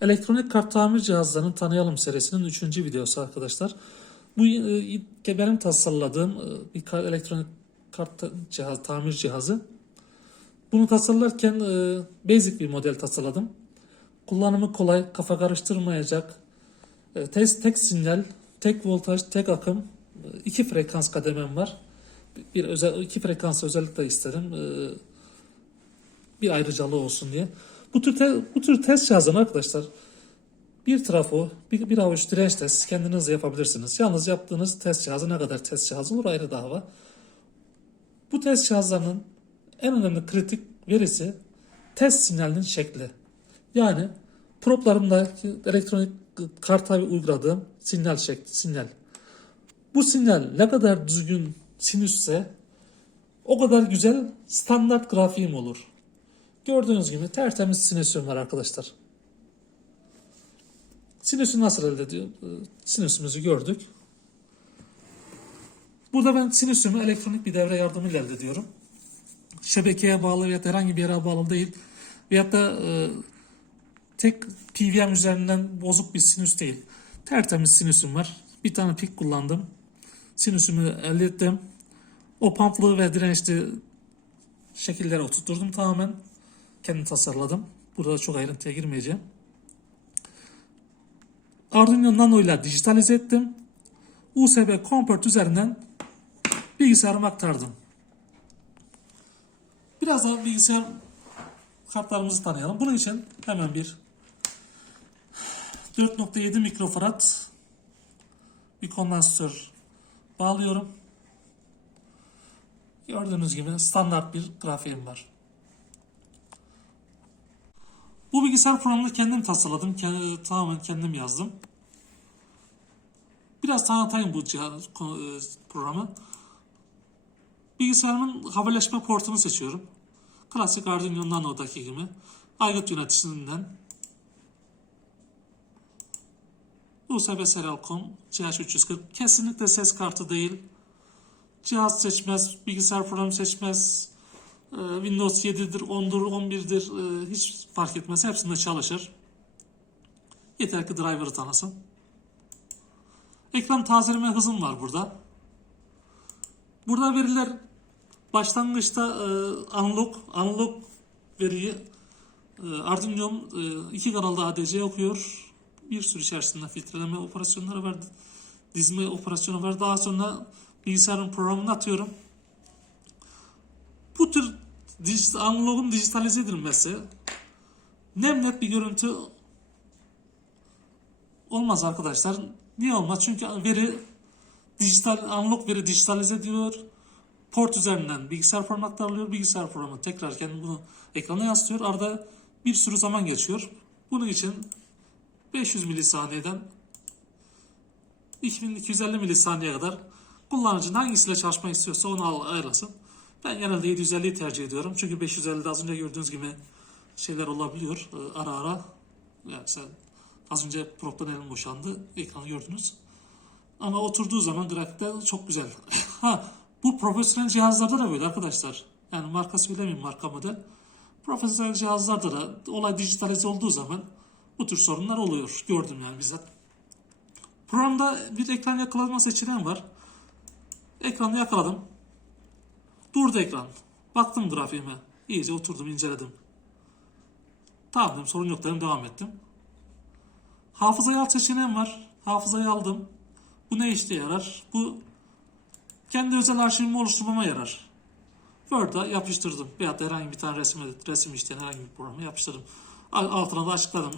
Elektronik kart tamir cihazlarını tanıyalım serisinin 3. videosu arkadaşlar. Bu e, benim tasarladığım e, bir elektronik kart cihaz, tamir cihazı. Bunu tasarlarken e, basic bir model tasarladım. Kullanımı kolay, kafa karıştırmayacak, e, tek, sinyal, tek voltaj, tek akım, iki frekans kademem var. Bir özel iki frekans özellikle istedim. Bir ayrıcalığı olsun diye. Bu tür te- bu tür test cihazını arkadaşlar bir trafo, bir, bir avuç direnç test kendiniz de yapabilirsiniz. Yalnız yaptığınız test cihazı ne kadar test cihazı olur ayrı dava. Bu test cihazlarının en önemli kritik verisi test sinyalinin şekli. Yani proplarımdaki elektronik karta uyguladığım sinyal şekli, sinyal. Bu sinyal ne kadar düzgün sinüsse o kadar güzel standart grafiğim olur. Gördüğünüz gibi tertemiz sinüsüm var arkadaşlar. Sinüsü nasıl elde ediyor? Ee, Sinüsümüzü gördük. Burada ben sinüsümü elektronik bir devre yardımıyla elde ediyorum. Şebekeye bağlı veya herhangi bir yere bağlı değil. Veyahut da e, tek PWM üzerinden bozuk bir sinüs değil. Tertemiz sinüsüm var. Bir tane pik kullandım. Sinüsümü elde ettim. O pamplı ve dirençli şekillere oturtturdum tamamen. Kendim tasarladım. Burada çok ayrıntıya girmeyeceğim. Arduino Nano ile dijitalize ettim. USB Convert üzerinden bilgisayarıma aktardım. Biraz daha bilgisayar kartlarımızı tanıyalım. Bunun için hemen bir 4.7 mikrofarad bir kondansatör bağlıyorum. Gördüğünüz gibi standart bir grafiğim var. Bu bilgisayar programını kendim tasarladım. Kendi, tamamen kendim yazdım. Biraz tanıtayım bu cihaz, e, programı. Bilgisayarımın haberleşme portunu seçiyorum. Klasik Arduino Nano'daki gibi. Aygıt yöneticisinden USB Serial.com CH340 kesinlikle ses kartı değil. Cihaz seçmez, bilgisayar programı seçmez. Ee, Windows 7'dir, 10'dur, 11'dir ee, hiç fark etmez. Hepsinde çalışır. Yeter ki driver'ı tanısın. Ekran tazeleme hızım var burada. Burada veriler başlangıçta e, analog, analog veriyi e, e, iki kanalda ADC okuyor. Bir sürü içerisinde filtreleme operasyonları var. Dizme operasyonu var. Daha sonra bilgisayarın programını atıyorum. Tür dijital, analogun dijitalize edilmesi nemlet bir görüntü olmaz arkadaşlar. Niye olmaz? Çünkü veri dijital analog veri dijitalize ediliyor. Port üzerinden bilgisayar programı aktarılıyor. Bilgisayar programı tekrar kendi bunu ekrana yansıtıyor. Arada bir sürü zaman geçiyor. Bunun için 500 milisaniyeden 2250 milisaniye kadar kullanıcının hangisiyle çalışmak istiyorsa onu ayarlasın. Ben genelde 750'yi tercih ediyorum. Çünkü 550'de az önce gördüğünüz gibi şeyler olabiliyor. Ee, ara ara. Yani sen az önce proptan elim boşandı. Ekranı gördünüz. Ama oturduğu zaman grafikte çok güzel. ha, bu profesyonel cihazlarda da böyle arkadaşlar. Yani marka söylemeyeyim marka model. Profesyonel cihazlarda da olay dijitalize olduğu zaman bu tür sorunlar oluyor. Gördüm yani bizzat. Programda bir ekran yakalama seçeneği var. Ekranı yakaladım. Durdu ekran. Baktım grafiğime. İyice oturdum, inceledim. Tamam dedim, sorun yok dedim, devam ettim. Hafızayı al seçeneğim var. Hafızayı aldım. Bu ne işe yarar? Bu kendi özel arşivimi oluşturmama yarar. Word'a yapıştırdım. Veyahut da herhangi bir tane resim, resim işleyen herhangi bir programa yapıştırdım. Al- Altına da açıkladım.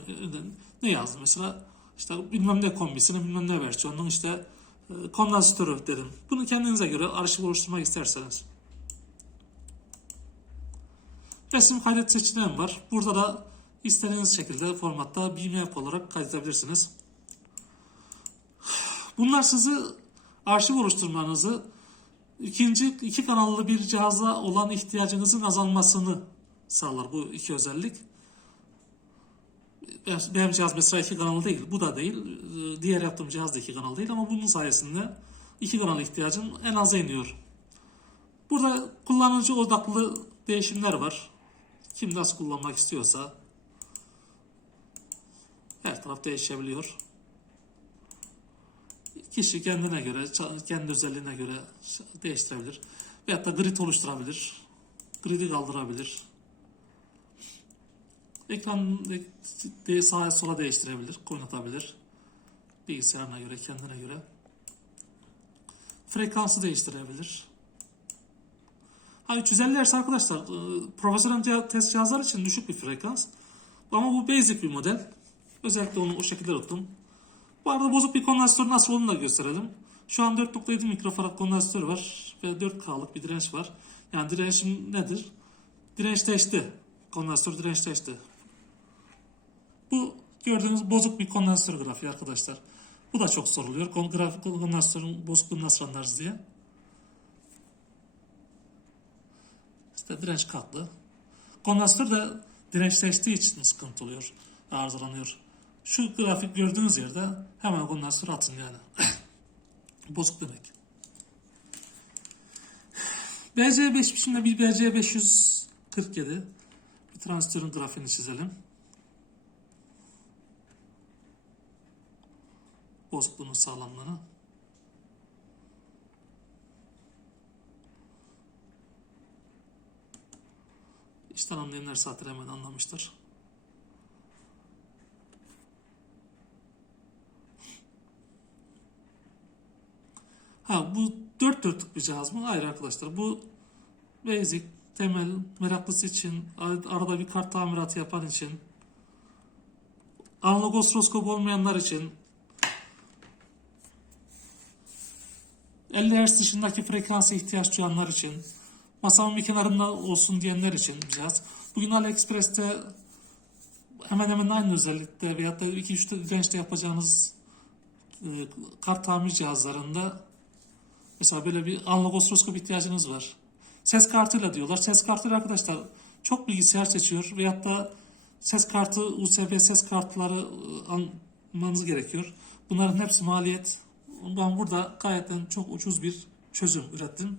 Ne yazdım mesela? İşte bilmem ne kombisinin bilmem ne versiyonunun işte e, kondansatörü dedim. Bunu kendinize göre arşiv oluşturmak isterseniz. Resim kaydet seçeneğim var. Burada da istediğiniz şekilde formatta BMF olarak kaydedebilirsiniz. Bunlar sizi arşiv oluşturmanızı ikinci iki kanallı bir cihazla olan ihtiyacınızın azalmasını sağlar bu iki özellik. Benim cihaz mesela iki kanallı değil. Bu da değil. Diğer yaptığım cihaz da iki kanal değil ama bunun sayesinde iki kanal ihtiyacım en aza iniyor. Burada kullanıcı odaklı değişimler var. Kim nasıl kullanmak istiyorsa. taraf değişebiliyor. Kişi kendine göre, kendi özelliğine göre değiştirebilir. Veyahut da grid oluşturabilir. Grid'i kaldırabilir. Ekran sağa sola değiştirebilir, oynatabilir. Bilgisayarına göre, kendine göre. Frekansı değiştirebilir. Ha 350 Hz arkadaşlar e, profesyonel test cihazlar için düşük bir frekans. Ama bu basic bir model. Özellikle onu o şekilde tuttum. Bu arada bozuk bir kondansatör nasıl olduğunu da gösterelim. Şu an 4.7 mikrofarad kondansatör var ve 4K'lık bir direnç var. Yani dirençim nedir? Dirençleşti. Kondansatör dirençleşti. Bu gördüğünüz bozuk bir kondansatör grafiği arkadaşlar. Bu da çok soruluyor. Grafik kondansatörün bozukluğunu nasıl anlarız diye. İşte direnç katlı. Kondansatör de dirençleştiği için sıkıntı oluyor. Arızalanıyor. Şu grafik gördüğünüz yerde hemen kondansatör atın yani. Bozuk demek. BC5 şimdi bir BC547 bir transistörün grafiğini çizelim. Bozukluğunun sağlamlığını. İşten anlayanlar zaten hemen anlamıştır. Ha bu dört dörtlük bir cihaz mı? Hayır arkadaşlar. Bu basic, temel, meraklısı için, ar- arada bir kart tamiratı yapan için, analog osiloskop olmayanlar için, 50 Hz dışındaki frekansa ihtiyaç duyanlar için, masamın bir kenarında olsun diyenler için bir cihaz. Bugün AliExpress'te hemen hemen aynı özellikte veyahut da 2-3 dirençte yapacağınız e, kart tamir cihazlarında mesela böyle bir analog osiloskop ihtiyacınız var. Ses kartıyla diyorlar. Ses kartıyla arkadaşlar çok bilgisayar seçiyor veyahut da ses kartı, USB ses kartları e, almanız gerekiyor. Bunların hepsi maliyet. Ben burada gayet çok ucuz bir çözüm ürettim.